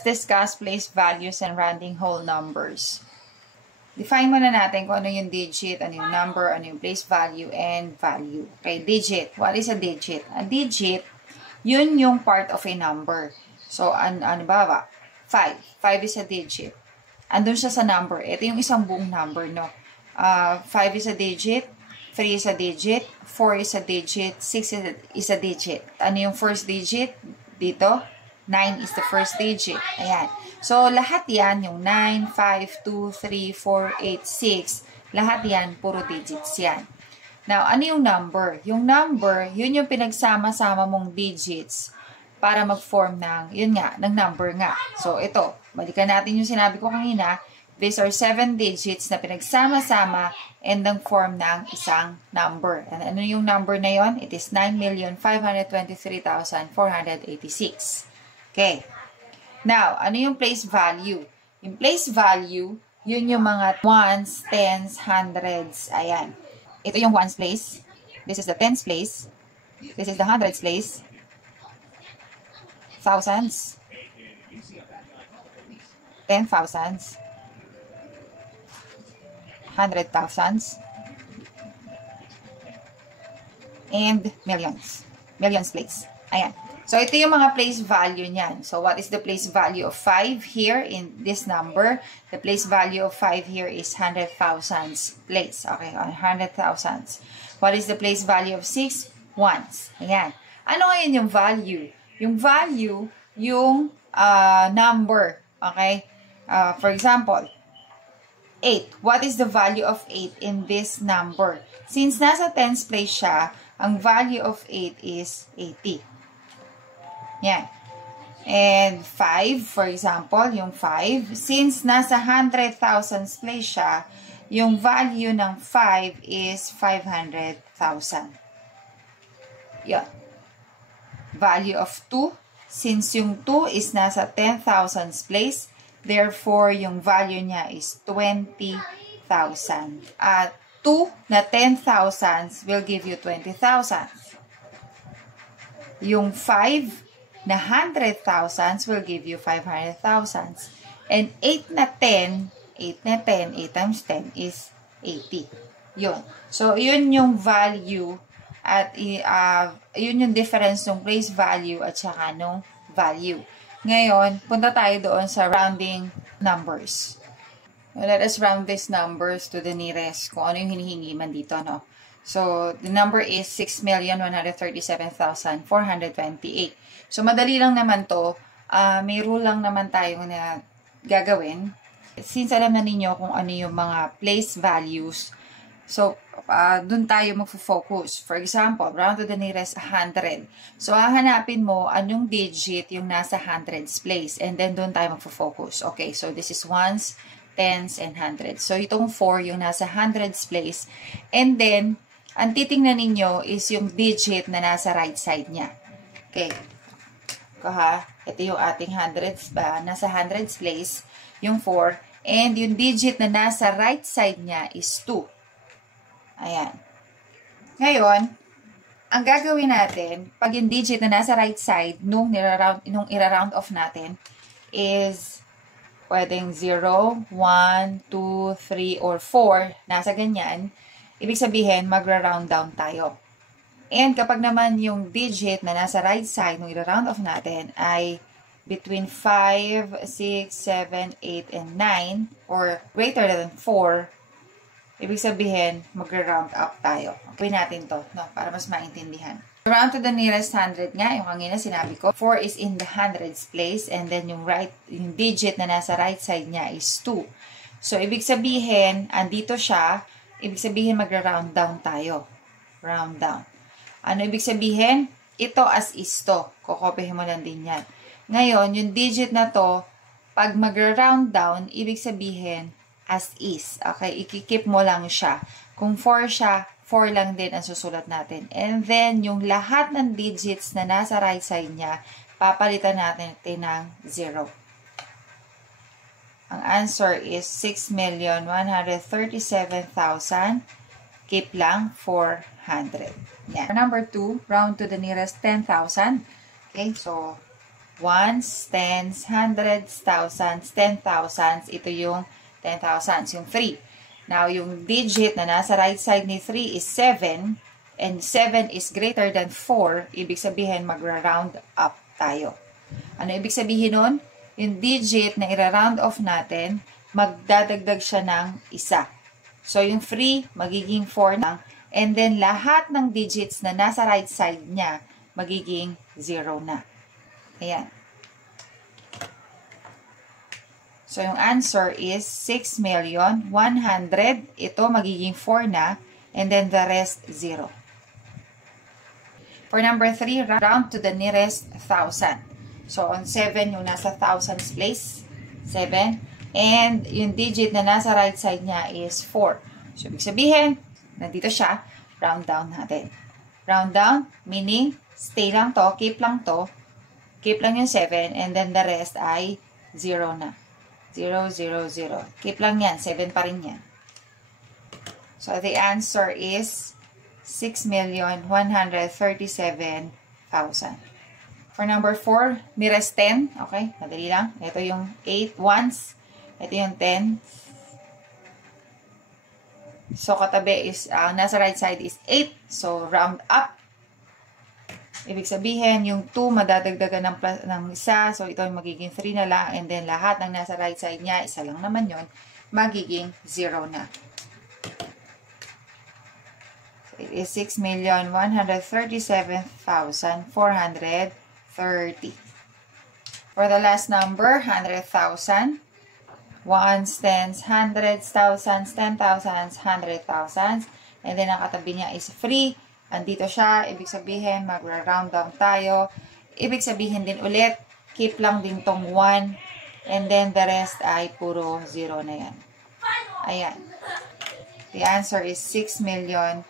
let's discuss place values and rounding whole numbers. Define muna natin kung ano yung digit, ano yung number, ano yung place value, and value. Okay, digit. What is a digit? A digit, yun yung part of a number. So, ano ba? 5. 5 is a digit. Andun siya sa number. Ito yung isang buong number, no? 5 is a digit, 3 is a digit, 4 is a digit, 6 is a digit. Ano yung first digit? Dito, 9 is the first digit. Ayan. So, lahat yan, yung 9, 5, 2, 3, 4, 8, 6, lahat yan, puro digits yan. Now, ano yung number? Yung number, yun yung pinagsama-sama mong digits para mag-form ng, yun nga, ng number nga. So, ito, balikan natin yung sinabi ko kanina. These are 7 digits na pinagsama-sama and ang form ng isang number. And ano yung number na yon? It is 9,523,486. Okay. Now, ano yung place value? Yung place value, yun yung mga ones, tens, hundreds. Ayan. Ito yung ones place. This is the tens place. This is the hundreds place. Thousands. 10,000s. 100,000s. And millions. Millions place. Ayan. So, ito yung mga place value niyan. So, what is the place value of 5 here in this number? The place value of 5 here is 100,000 place. Okay, 100,000. What is the place value of 6? Ones. Ayan. Ano ngayon yung value? Yung value, yung number. Okay? For example, 8. What is the value of 8 in this number? Since nasa tens place siya, ang value of 8 is 80. Yan. And 5, for example, yung 5, since nasa 100,000 place siya, yung value ng 5 is 500,000. Yan. Value of 2, since yung 2 is nasa 10,000 place, therefore, yung value niya is 20,000. At 2 na 10,000 will give you 20,000. Yung 5 na 100,000 will give you 500,000. And 8 na 10, 8 times 10 is 80. Yun. So, yun yung value at yun yung difference ng place value at saka nung value. Ngayon, punta tayo doon sa rounding numbers. Let us round these numbers to the nearest kung ano yung hinihingi man dito, no? So, the number is 6,137,428. So, madali lang naman to. May rule lang naman tayo na gagawin. Since alam na ninyo kung ano yung mga place values, so, dun tayo magfo-focus. For example, round to the nearest 100. So, hahanapin mo anong digit yung nasa hundreds place. And then, dun tayo magfo-focus. Okay, so this is ones, tens, and hundreds. So, itong 4 yung nasa hundreds place. And then, ang titingnan ninyo is yung digit na nasa right side niya. Okay. Ito yung ating hundreds ba? Nasa hundreds place, yung 4. And yung digit na nasa right side niya is 2. Ayan. Ngayon, ang gagawin natin, pag yung digit na nasa right side, nung ira-round off natin, is pwedeng 0, 1, 2, 3, or 4, nasa ganyan, ibig sabihin, magra-round down tayo. And kapag naman yung digit na nasa right side nung ira-round off natin ay between 5, 6, 7, 8, and 9 or greater than 4, ibig sabihin magra-round up tayo. Gawin natin to, no, para mas maintindihan. Round to the nearest 100 nga, yung kanina sinabi ko, 4 is in the hundreds place and then yung digit na nasa right side niya is 2. So, ibig sabihin, andito siya, ibig sabihin magra-round down tayo. Round down. Ano ibig sabihin? Ito as is to. Kokopihin mo lang din yan. Ngayon, yung digit na to, pag magra-round down, ibig sabihin as is. Okay? Ikikip mo lang siya. Kung 4 siya, 4 lang din ang susulat natin. And then, yung lahat ng digits na nasa right side niya, papalitan natin ng 0. Ang answer is 6,137,000. Keep lang 400. Yan. Number 2, round to the nearest 10,000. Okay, so ones, tens, hundreds, thousands, 10,000s. Ito yung 10,000s, yung 3. Now, yung digit na nasa right side ni 3 is 7, and 7 is greater than 4. Ibig sabihin, magra-round up tayo. Ano ibig sabihin nun? Yung digit na ira-round off natin, magdadagdag siya ng isa. So, yung 3, magiging 4 lang. And then, lahat ng digits na nasa right side niya, magiging 0 na. Ayan. So, yung answer is 6,100,000. Ito, magiging 4 na. And then, the rest, 0. For number 3, round to the nearest 1,000. So, on 7, yung nasa thousands place, 7. And yung digit na nasa right side niya is 4. So, ibig sabihin, nandito siya, round down natin. Round down, meaning, stay lang to, keep lang yung 7, and then the rest ay 0 na. 0, 0, 0. Keep lang yan, 7 pa rin yan. So, the answer is 6,137,000. For number 4, nearest 10. Okay, madali lang. Ito yung 8 ones. Ito yung 10. So, katabi is, nasa right side is 8. So, round up. Ibig sabihin, yung 2 madadagdagan ng isa. So, ito yung magiging 3 na lang. And then, lahat ng nasa right side niya, isa lang naman yon, magiging 0 na. So, it is 6,137,430. For the last number, 100,000. Ones, tens, hundreds, thousands, 10,000s, 100,000s. And then, ang katabi niya is free. Andito siya. Ibig sabihin, magra-round down tayo. Ibig sabihin din ulit, keep lang din tong 1. And then, the rest ay puro 0 na yan. Ayan. The answer is 6,100,000.